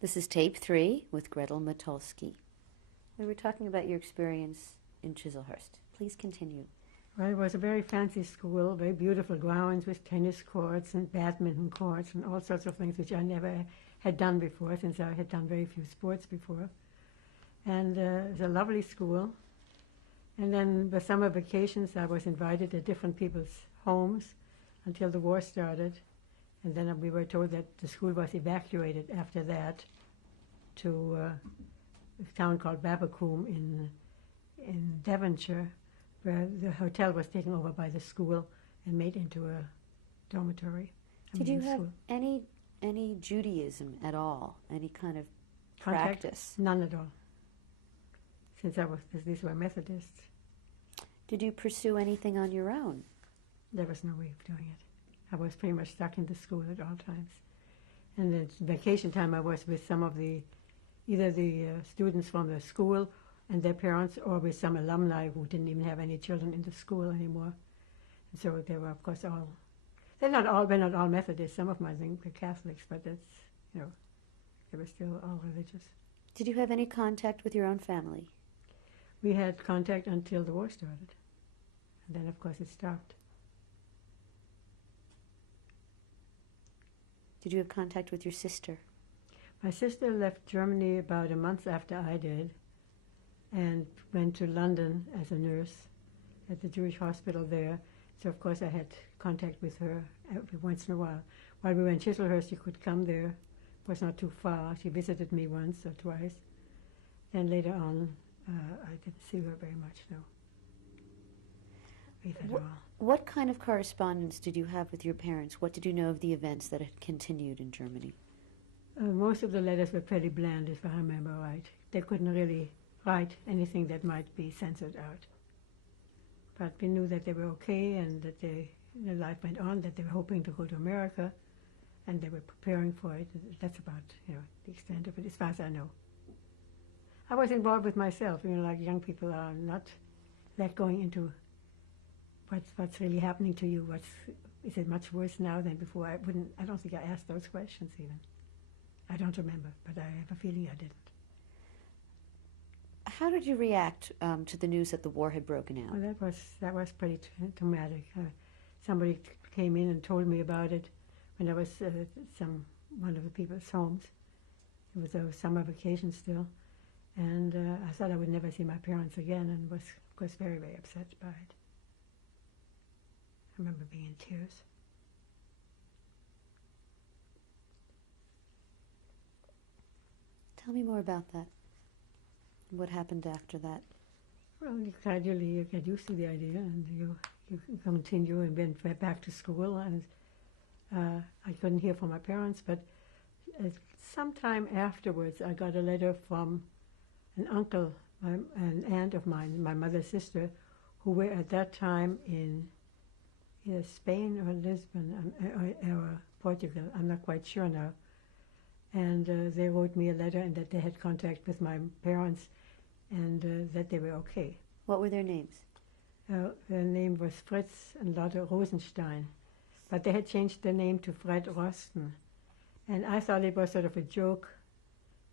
This is tape 3 with Gretel Motulsky. We were talking about your experience in Chislehurst. Please continue. Well, it was a very fancy school, very beautiful grounds with tennis courts and badminton courts and all sorts of things which I never had done before, since I had done very few sports before. And it was a lovely school. And then the summer vacations, I was invited to different people's homes until the war started. And then we were told that the school was evacuated after that to a town called Babbacombe in Devonshire, where the hotel was taken over by the school and made into a dormitory. Did you have any Judaism at all? Any kind of practice? None at all. Since these were Methodists. Did you pursue anything on your own? There was no way of doing it. I was pretty much stuck in the school at all times. And then vacation time I was with some of either the students from the school and their parents, or with some alumni who didn't even have any children in the school anymore. And so they were, of course, we're not all Methodists. Some of them, I think, were Catholics, but that's, they were still all religious. Did you have any contact with your own family? We had contact until the war started. And then, of course, it stopped. Did you have contact with your sister? My sister left Germany about a month after I did and went to London as a nurse at the Jewish hospital there. So, of course, I had contact with her every once in a while. While we were in Chislehurst, she could come there. It was not too far. She visited me once or twice. Then later on, I didn't see her very much, no. If at all. What kind of correspondence did you have with your parents? What did you know of the events that had continued in Germany? Most of the letters were pretty bland, if I remember right. They couldn't really write anything that might be censored out. But we knew that they were okay and that their life went on, that they were hoping to go to America, and they were preparing for it. That's about the extent of it, as far as I know. I was involved with myself, like young people are not that going into what's really happening to you. Is it much worse now than before? I don't think I asked those questions even. I don't remember, but I have a feeling I didn't. How did you react to the news that the war had broken out? Well, that was pretty traumatic. Somebody came in and told me about it when I was at one of the people's homes. It was a summer vacation still, and I thought I would never see my parents again, and was, of course, very, very upset by it. I remember being in tears. Tell me more about that. What happened after that? Well, you gradually get used to the idea, and you continue and went back to school. And I couldn't hear from my parents, but sometime afterwards, I got a letter from an uncle, an aunt of mine, my mother's sister, who were at that time in either Spain or Lisbon or Portugal. I'm not quite sure now. And they wrote me a letter, and that they had contact with my parents, and that they were okay. What were their names? Their name was Fritz and Lotte Rosenstein, but they had changed their name to Fred Rosten. And I thought it was sort of a joke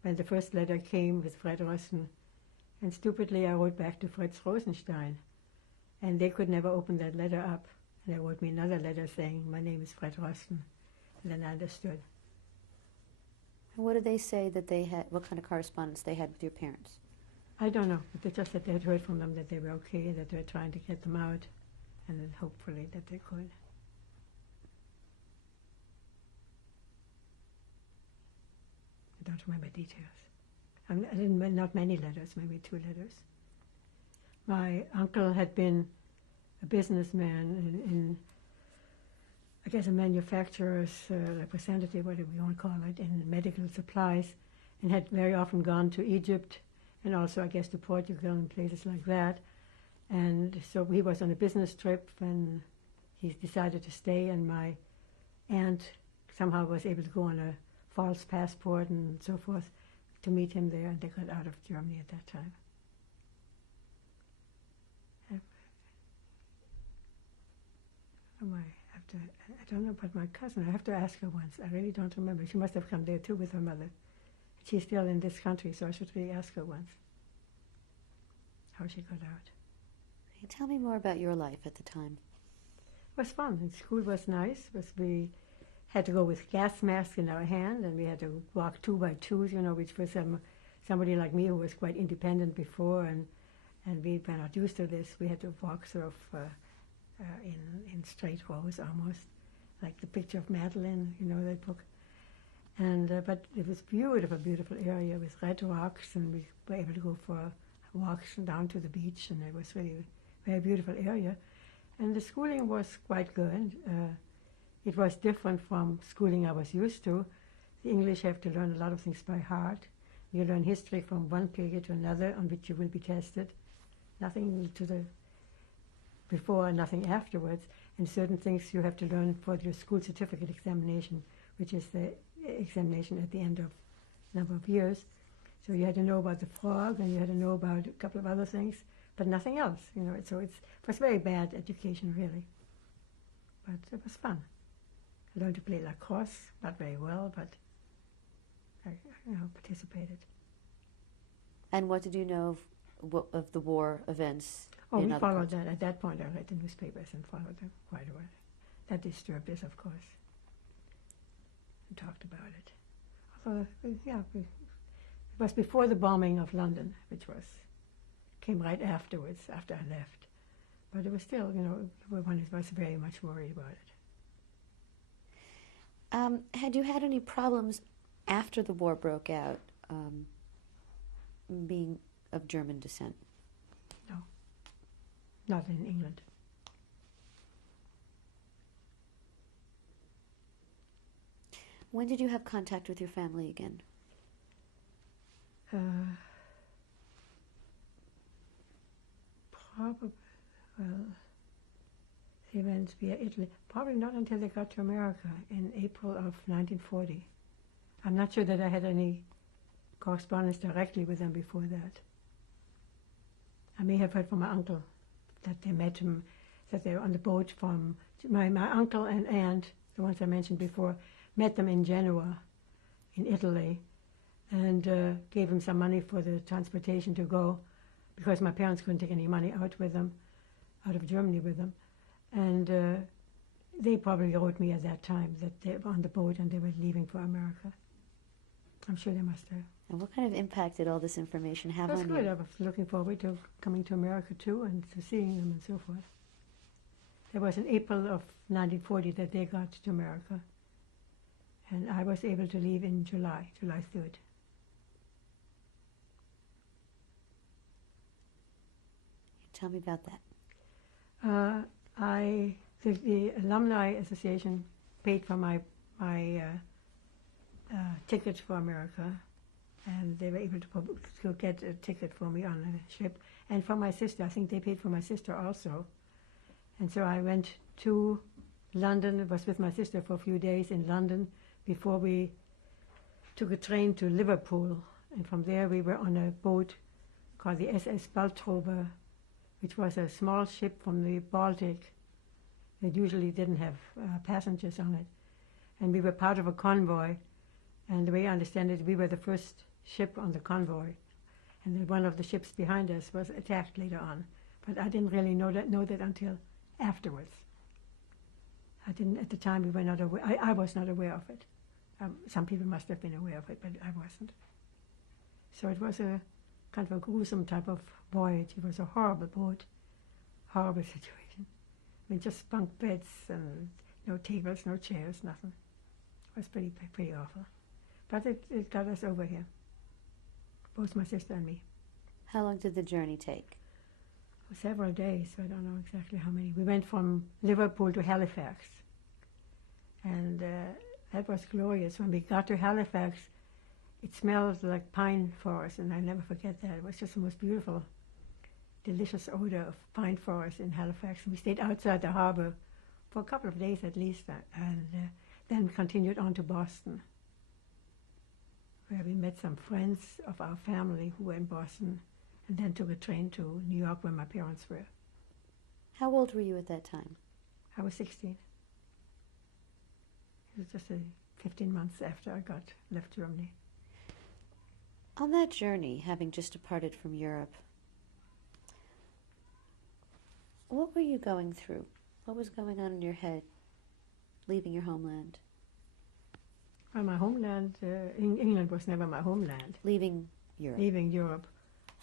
when the first letter came with Fred Rosten. And stupidly I wrote back to Fritz Rosenstein, and they could never open that letter up. And they wrote me another letter saying, my name is Fred Rosten. And then I understood. And what did they say that they had, what kind of correspondence they had with your parents? I don't know, but they just said they had heard from them that they were okay, that they were trying to get them out, and then hopefully that they could. I don't remember details. I didn't, not many letters, maybe 2 letters. My uncle had been a businessman in I guess a manufacturer's representative, whatever you want to call it, in medical supplies, and had very often gone to Egypt and also, I guess, to Portugal and places like that. And so he was on a business trip, and he decided to stay, and my aunt somehow was able to go on a false passport and so forth to meet him there, and they got out of Germany at that time. I don't know about my cousin. I have to ask her once. I really don't remember. She must have come there too with her mother. She's still in this country, so I should really ask her once how she got out. Hey, tell me more about your life at the time. It was fun. And school was nice. We had to go with gas masks in our hand, and we had to walk 2 by 2s, which for somebody like me who was quite independent before, and we were not used to this. We had to walk sort of in straight rows almost, like the picture of Madeline, that book. And but it was beautiful, beautiful area with red rocks, and we were able to go for walks down to the beach, and it was really a very beautiful area. And the schooling was quite good. It was different from schooling I was used to. The English have to learn a lot of things by heart. You learn history from one period to another on which you will be tested. Nothing to the before, nothing afterwards. And certain things you have to learn for your school certificate examination, which is the examination at the end of a number of years. So you had to know about the frog, and you had to know about a couple of other things, but nothing else. So it was very bad education, really. But it was fun. I learned to play lacrosse, not very well, but I participated. And what did you know of the war events? Oh, we followed that. At that point, I read the newspapers and followed them quite a while. That disturbed us, of course, and talked about it. Although, it was before the bombing of London, which came right afterwards, after I left. But it was still, one was very much worried about it. Had you had any problems after the war broke out, being of German descent? No, not in England. When did you have contact with your family again? Probably, they went via Italy. Probably not until they got to America in April of 1940. I'm not sure that I had any correspondence directly with them before that. I may have heard from my uncle that they met him, that they were on the boat from my uncle and aunt, the ones I mentioned before, met them in Genoa, in Italy, and gave him some money for the transportation to go, because my parents couldn't take any money out of Germany with them. And they probably wrote me at that time that they were on the boat and they were leaving for America. I'm sure they must have. And what kind of impact did all this information have on you? It was good. I was looking forward to coming to America too, and to seeing them and so forth. It was in April of 1940 that they got to America. And I was able to leave in July 3rd. Tell me about that. The Alumni Association paid for my ticket for America, and they were able to get a ticket for me on a ship. And for my sister, I think they paid for my sister also. And so I went to London. I was with my sister for a few days in London before we took a train to Liverpool. And from there we were on a boat called the SS Baltrobe, which was a small ship from the Baltic that usually didn't have passengers on it. And we were part of a convoy, and the way I understand it, we were the first ship on the convoy, and then one of the ships behind us was attacked later on. But I didn't really know that until afterwards. I didn't, at the time we were not aware, I was not aware of it. Some people must have been aware of it, but I wasn't. So it was a kind of a gruesome type of voyage. It was a horrible boat, horrible situation. I mean, just bunk beds and no tables, no chairs, nothing. It was pretty awful. But it got us over here, both my sister and me. How long did the journey take? Several days, so I don't know exactly how many. We went from Liverpool to Halifax, and that was glorious. When we got to Halifax, it smelled like pine forest, and I never forget that. It was just the most beautiful, delicious odor of pine forest in Halifax. And we stayed outside the harbor for a couple of days at least, and then continued on to Boston, where we met some friends of our family who were in Boston, and then took a train to New York where my parents were. How old were you at that time? I was 16. It was just 15 months after I left Germany. On that journey, having just departed from Europe, what were you going through? What was going on in your head, leaving your homeland? Well, my homeland, England was never my homeland. Leaving Europe. Leaving Europe.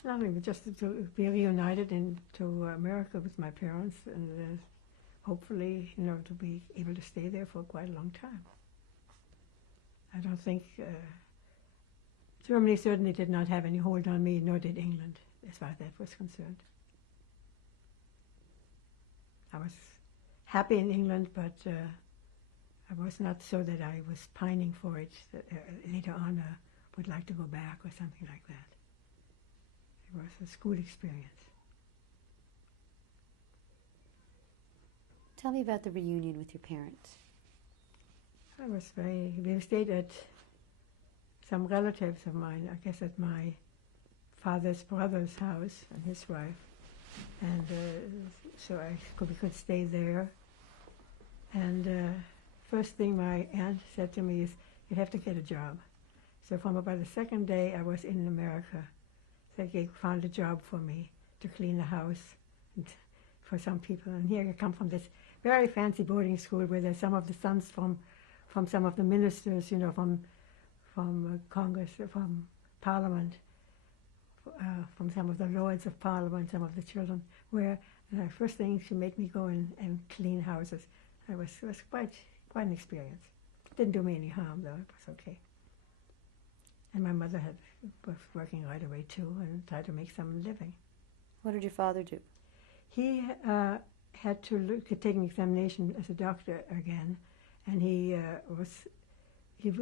Nothing, but just to be reunited into America with my parents, and hopefully, to be able to stay there for quite a long time. I don't think Germany certainly did not have any hold on me, nor did England, as far as that was concerned. I was happy in England, but I was not so that I was pining for it. Later on, would like to go back or something like that. It was a school experience. Tell me about the reunion with your parents. We stayed at some relatives of mine, I guess at my father's brother's house and his wife. And so we could stay there. And first thing my aunt said to me is, you have to get a job. So from about the second day I was in America, they found a job for me to clean the house for some people. And here I come from this very fancy boarding school where there's some of the sons from some of the ministers, from Congress, from Parliament, from some of the lords of Parliament, some of the children, where the first thing she made me go and clean houses. It was quite an experience. It didn't do me any harm, though. It was okay. And my mother was working right away, too, and tried to make some living. What did your father do? He had to take an examination as a doctor again, and he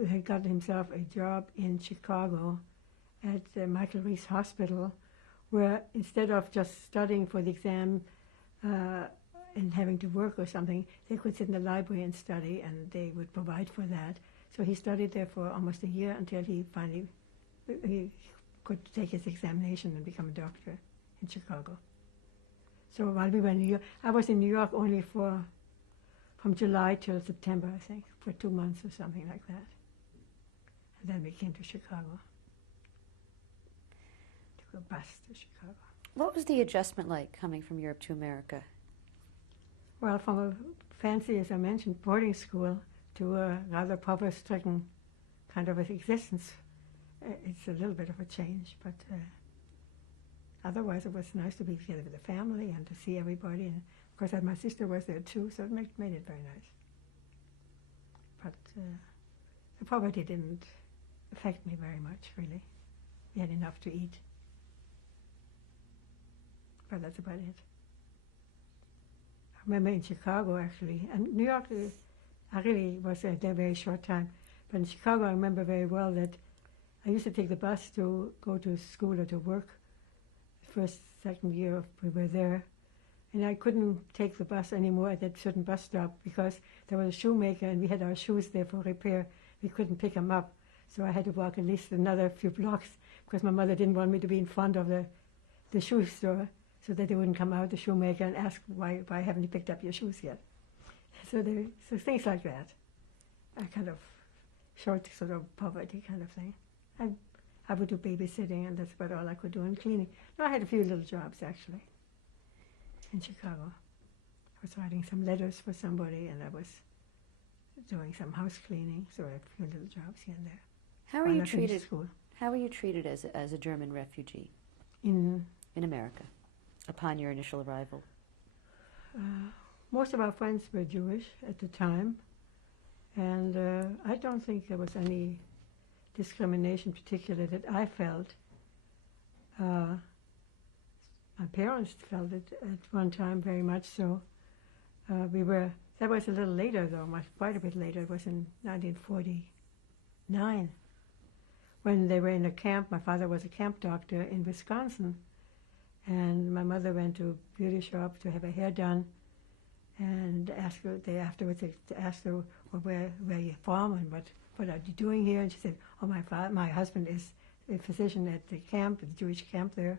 had got himself a job in Chicago at Michael Reese Hospital, where instead of just studying for the exam and having to work or something, they could sit in the library and study, and they would provide for that. So he studied there for almost a year until he finally could take his examination and become a doctor in Chicago. So while we were in New York, I was in New York only from July till September, I think, for 2 months or something like that. And then we came to Chicago. Took a bus to Chicago. What was the adjustment like coming from Europe to America? Well, from a fancy, as I mentioned, boarding school to a rather poverty-stricken kind of existence, it's a little bit of a change, but otherwise it was nice to be together with the family and to see everybody. And of course, my sister was there too, so it made it very nice. But the poverty didn't affect me very much, really. We had enough to eat. But that's about it. I remember in Chicago, actually, and New York, I really was there a very short time. But in Chicago, I remember very well that I used to take the bus to go to school or to work. The first, second year we were there. And I couldn't take the bus anymore at that certain bus stop because there was a shoemaker and we had our shoes there for repair. We couldn't pick them up. So I had to walk at least another few blocks because my mother didn't want me to be in front of the shoe store so that they wouldn't come out, the shoemaker, and ask why haven't you picked up your shoes yet. So things like that. A kind of short sort of poverty kind of thing. I would do babysitting, and that's about all I could do, and cleaning. No, I had a few little jobs, actually, in Chicago. I was writing some letters for somebody, and I was doing some house cleaning, so I had a few little jobs here and there. How were you treated? How were you treated as a German refugee in America upon your initial arrival? Most of our friends were Jewish at the time, and I don't think there was any discrimination particular that I felt. My parents felt it at one time very much so. That was a little later though, quite a bit later. It was in 1949 when they were in a camp. My father was a camp doctor in Wisconsin, and my mother went to a beauty shop to have her hair done, and asked her well, where you from and what are you doing here? And she said, oh, my husband is a physician at the camp, the Jewish camp there.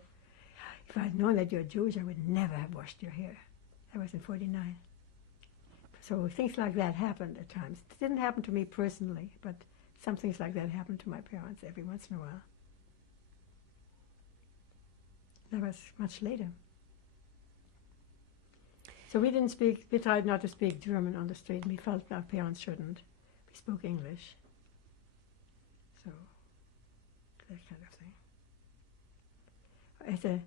If I had known that you're Jewish, I would never have washed your hair. That was in 49. So things like that happened at times. It didn't happen to me personally, but some things like that happened to my parents every once in a while. That was much later. So we tried not to speak German on the street. We felt our parents shouldn't. We spoke English. So, that kind of thing.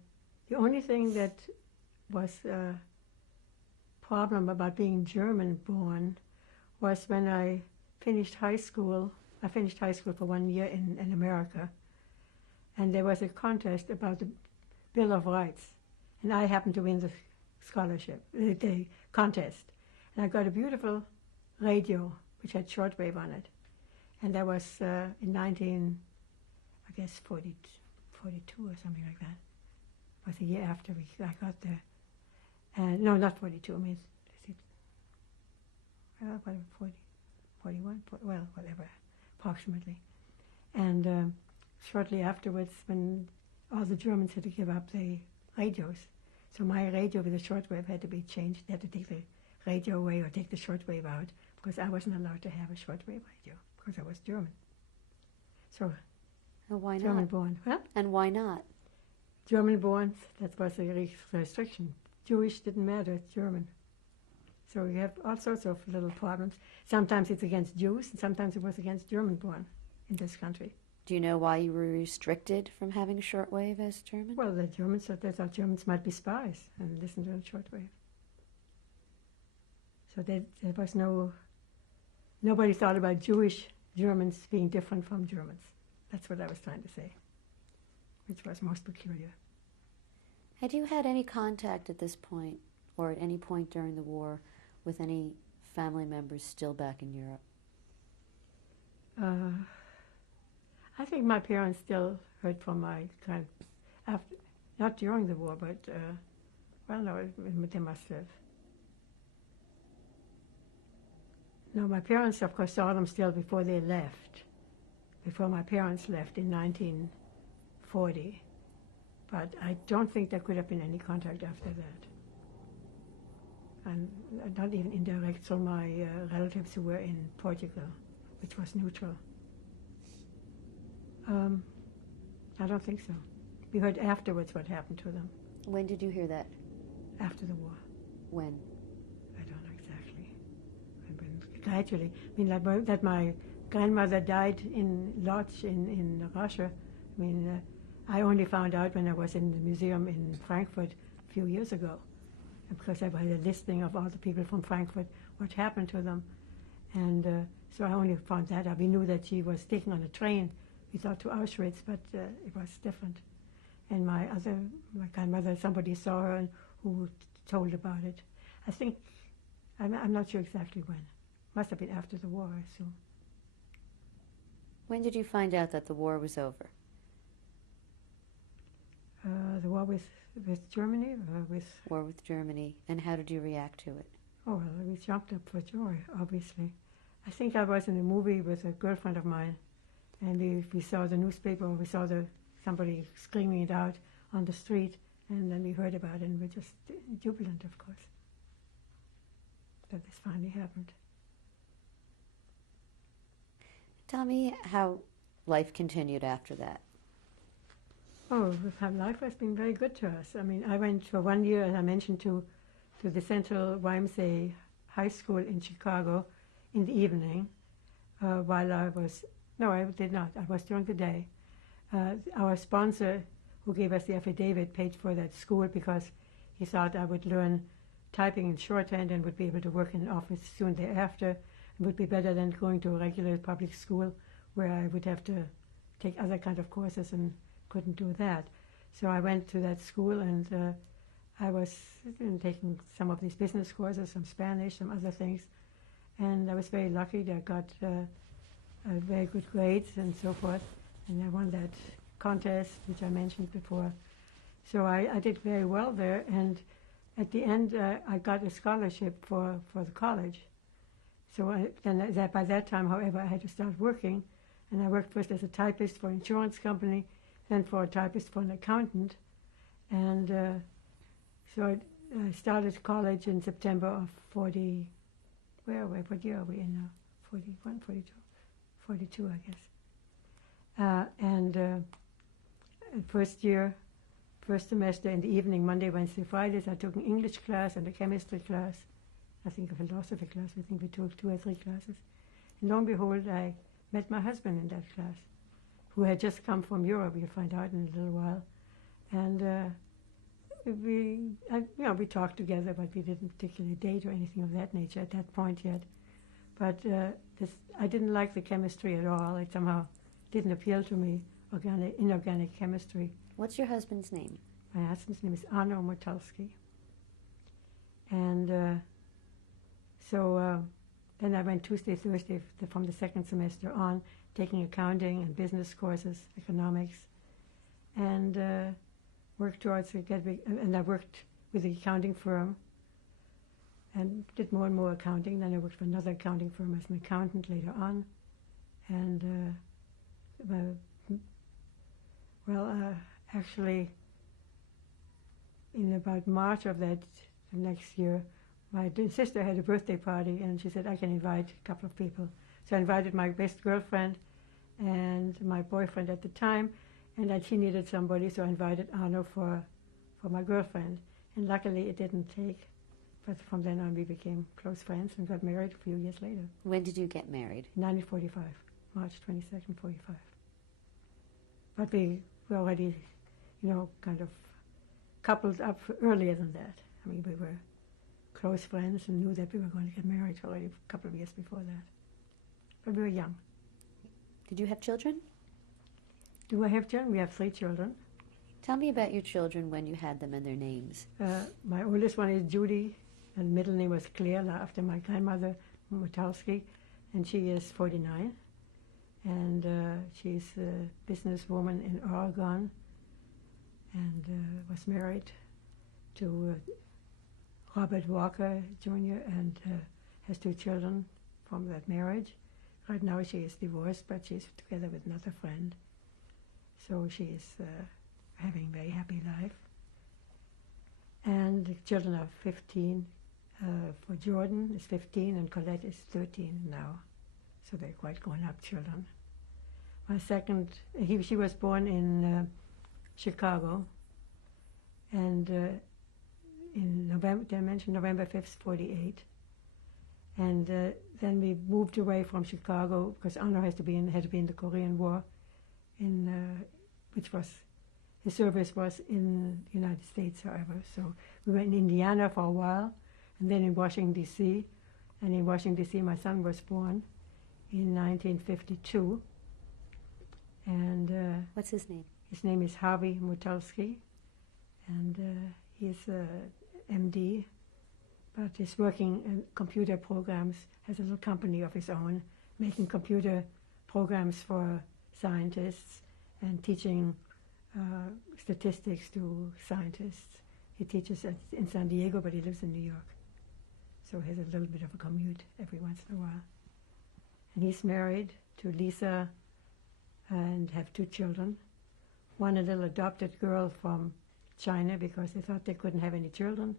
The only thing that was a problem about being German-born was when I finished high school. I finished high school for 1 year in America. And there was a contest about the Bill of Rights. And I happened to win the scholarship, the contest. And I got a beautiful radio, which had shortwave on it. And that was in 42 or something like that. It was a year after I got there. No, not 42, I mean, is it, 40, 41, well, whatever, approximately. And shortly afterwards, when all the Germans had to give up the radios, so my radio with the shortwave had to be changed. They had to take the radio away or take the shortwave out, because I wasn't allowed to have a shortwave radio, because I was German. So, why not? German-born. Huh? And why not? German-born, that was a restriction. Jewish didn't matter, it's German. So you have all sorts of little problems. Sometimes it's against Jews, and sometimes it was against German-born in this country. Do you know why you were restricted from having a shortwave as German? Well, the Germans thought Germans might be spies and listen to the shortwave. So there was nobody thought about Jewish Germans being different from Germans. That's what I was trying to say, which was most peculiar. Had you had any contact at this point, or at any point during the war, with any family members still back in Europe? I think my parents still heard from my after, not during the war, but well, no, they must have. No, my parents, of course, saw them still before they left, before my parents left in 1940. But I don't think there could have been any contact after that. And not even indirect from my relatives who were in Portugal, which was neutral. I don't think so. We heard afterwards what happened to them. When did you hear that? After the war. When? I don't know exactly. Gradually. I mean, that my grandmother died in Lodz in Russia. I mean, I only found out when I was in the museum in Frankfurt a few years ago, because I had a listing of all the people from Frankfurt, what happened to them. And so I only found that out. We knew that she was taken on a train, we thought, to Auschwitz, but it was different. And my grandmother, somebody saw her and who told about it. I think, I'm not sure exactly when. Must have been after the war, I assume. When did you find out that the war was over? The war with Germany? War with Germany, and how did you react to it? Oh, well, we jumped up for joy, obviously. I think I was in a movie with a girlfriend of mine, and we saw the newspaper, we saw somebody screaming it out on the street, and then we heard about it, and we were just jubilant, of course, that this finally happened. Tell me how life continued after that. Oh, life has been very good to us. I mean, I went for 1 year, as I mentioned, to the Central YMCA High School in Chicago in the evening, while I was, no, I did not. I was during the day. Our sponsor, who gave us the affidavit, paid for that school because he thought I would learn typing in shorthand and would be able to work in an office soon thereafter. It would be better than going to a regular public school where I would have to take other kind of courses and couldn't do that. So I went to that school, and I was taking some of these business courses, some Spanish, some other things, and I was very lucky that I got very good grades and so forth, and I won that contest, which I mentioned before. So I did very well there, and at the end I got a scholarship for the college. So by that time, however, I had to start working, and I worked first as a typist for an insurance company, then for a typist for an accountant. And so I started college in September of 40, what year are we in now? 41, 42? 42, I guess. And first year, First semester in the evening, Monday, Wednesday, Fridays, I took an English class and a chemistry class. I think a philosophy class. I think we took 2 or 3 classes. And lo and behold, I met my husband in that class, who had just come from Europe. You'll find out in a little while. And we talked together, but we didn't particularly date or anything of that nature at that point yet. But I didn't like the chemistry at all. It somehow didn't appeal to me, inorganic chemistry. What's your husband's name? My husband's name is Motulsky. And so then I went Tuesday, Thursday from the second semester on, taking accounting and business courses, economics, and worked towards and I worked with the accounting firm and did more and more accounting. Then I worked for another accounting firm as an accountant later on. And actually, in about March of the next year, my sister had a birthday party, and she said, I can invite a couple of people. So I invited my best girlfriend and my boyfriend at the time, and that she needed somebody, so I invited Arno for my girlfriend. And luckily it didn't take, but from then on we became close friends and got married a few years later. When did you get married? 1945, March 22nd, 45. But we were already, kind of coupled up earlier than that. I mean, we were close friends and knew that we were going to get married already a couple of years before that. But we were young. Did you have children? Do I have children? We have 3 children. Tell me about your children when you had them and their names. My oldest one is Judy, and middle name was Claire, after my grandmother, Motulsky, and she is 49. And she's a businesswoman in Oregon, and was married to Robert Walker Jr. and has 2 children from that marriage. Right now she is divorced, but she's together with another friend. So she is having a very happy life. And the children are 15. For Jordan is 15 and Colette is 13 now. So they're quite grown-up children. My second, she was born in Chicago, and in November, did I mention November 5th, 48. And then we moved away from Chicago because Arno had to be in the Korean War, which was, his service was in the United States, however. So we were in Indiana for a while, and then in Washington, D.C. And in Washington, D.C., my son was born in 1952. And what's his name? His name is Harvey Motulsky, and he's MD, but he's working in computer programs, has a little company of his own, making computer programs for scientists and teaching statistics to scientists. He teaches in San Diego, but he lives in New York. So he has a little bit of a commute every once in a while. And he's married to Lisa and have 2 children. One, a little adopted girl from China because they thought they couldn't have any children.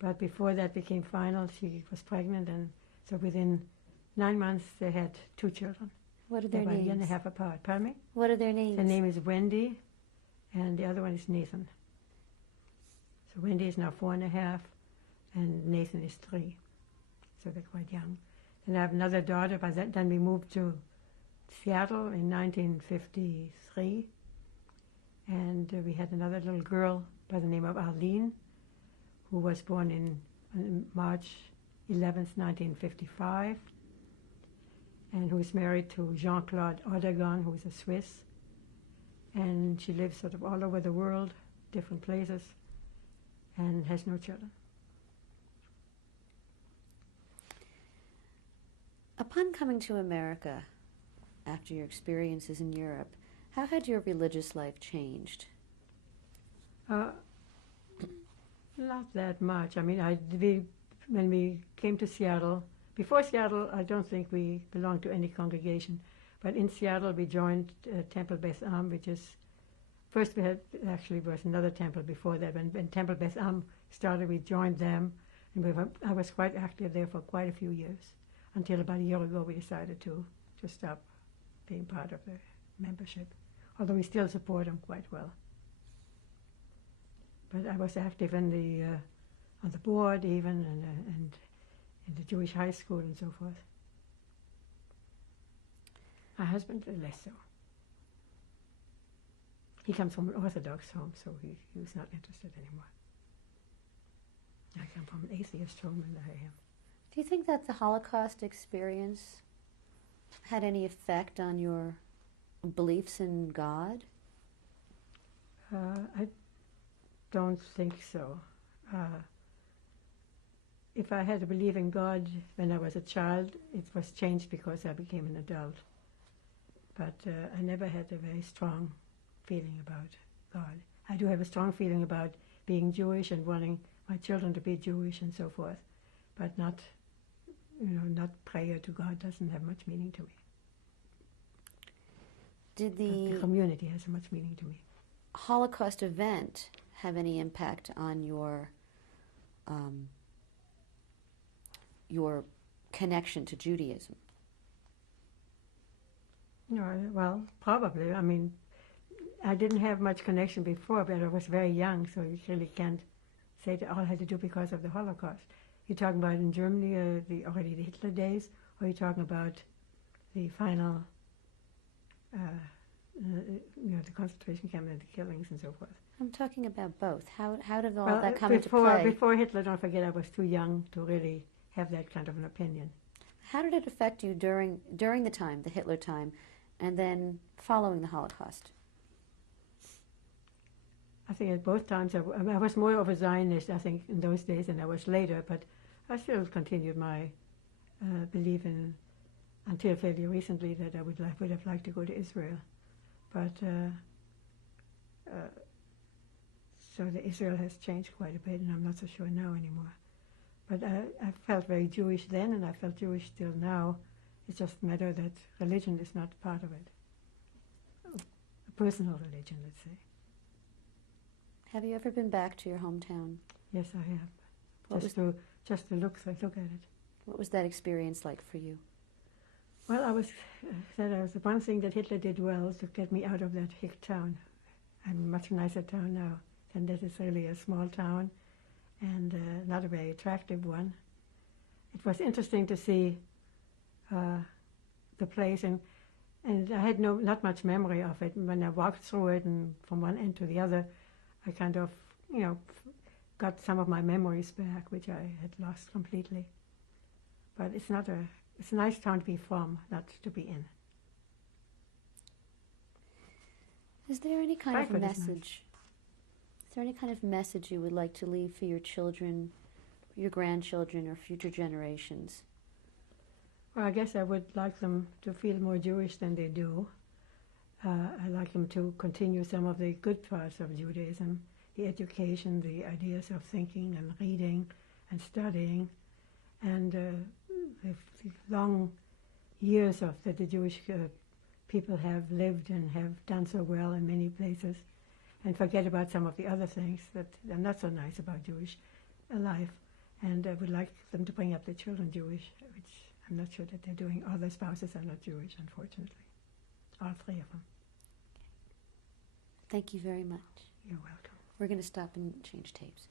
But before that became final, she was pregnant, and so within 9 months they had 2 children. What are their about names? A year and a half apart. Pardon me? What are their names? Her name is Wendy, and the other one is Nathan. So Wendy is now 4.5, and Nathan is 3. So they're quite young. Then I have another daughter. By that time we moved to Seattle in 1953, and we had another little girl by the name of Arlene, who was born on March 11th, 1955, and who is married to Jean-Claude Odegon, who is a Swiss, and she lives sort of all over the world, different places, and has no children. Upon coming to America, after your experiences in Europe, how had your religious life changed? Not that much. I mean, when we came to Seattle, before Seattle, I don't think we belonged to any congregation. But in Seattle, we joined Temple Beth Am, which is, first we had, actually was another temple before that. When Temple Beth Am started, we joined them. And I was quite active there for quite a few years, until about a year ago we decided to stop being part of the membership, although we still support them quite well. But I was active in on the board even, and in the Jewish high school and so forth. My husband, less so. He comes from an Orthodox home, so he was not interested anymore. I come from an atheist home, and I am. Do you think that the Holocaust experience had any effect on your beliefs in God? I don't think so. If I had to believe in God when I was a child, it was changed because I became an adult. But I never had a very strong feeling about God. I do have a strong feeling about being Jewish and wanting my children to be Jewish and so forth, but not prayer to God doesn't have much meaning to me. Did the community has much meaning to me. Holocaust event have any impact on your connection to Judaism? No, well, probably. I mean, I didn't have much connection before, but I was very young, so you really can't say that all had to do because of the Holocaust. You're talking about in Germany, already the Hitler days, or you're talking about the final, the concentration camp and the killings and so forth. I'm talking about both. How did all that come into before, play? Before Hitler, don't forget, I was too young to really have that kind of an opinion. How did it affect you during the time, the Hitler time, and then following the Holocaust? I think at both times I was more of a Zionist, I think, in those days than I was later, but I still continued my belief in, until fairly recently, that I would have liked to go to Israel. But so Israel has changed quite a bit, and I'm not so sure now anymore. But I felt very Jewish then, and I felt Jewish still now. It's just a matter that religion is not part of it. A personal religion, let's say. Have you ever been back to your hometown? Yes, I have. Just to look at it. What was that experience like for you? Well, that was the one thing that Hitler did well to get me out of that hick town. I'm a much nicer town now than this is really a small town, and not a very attractive one. It was interesting to see the place, and I had not much memory of it. When I walked through it and from one end to the other, I kind of, got some of my memories back, which I had lost completely. But it's a nice town to be from, not to be in. Is there any kind of Frankfurt message? Nice. Is there any kind of message you would like to leave for your children, your grandchildren, or future generations? Well, I guess I would like them to feel more Jewish than they do. I like them to continue some of the good parts of Judaism, the education, the ideas of thinking and reading and studying, and the long years of that the Jewish people have lived and have done so well in many places, and forget about some of the other things that are not so nice about Jewish life. And I would like them to bring up their children Jewish, which I'm not sure that they're doing. All their spouses are not Jewish, unfortunately. All three of them. Thank you very much. You're welcome. We're going to stop and change tapes.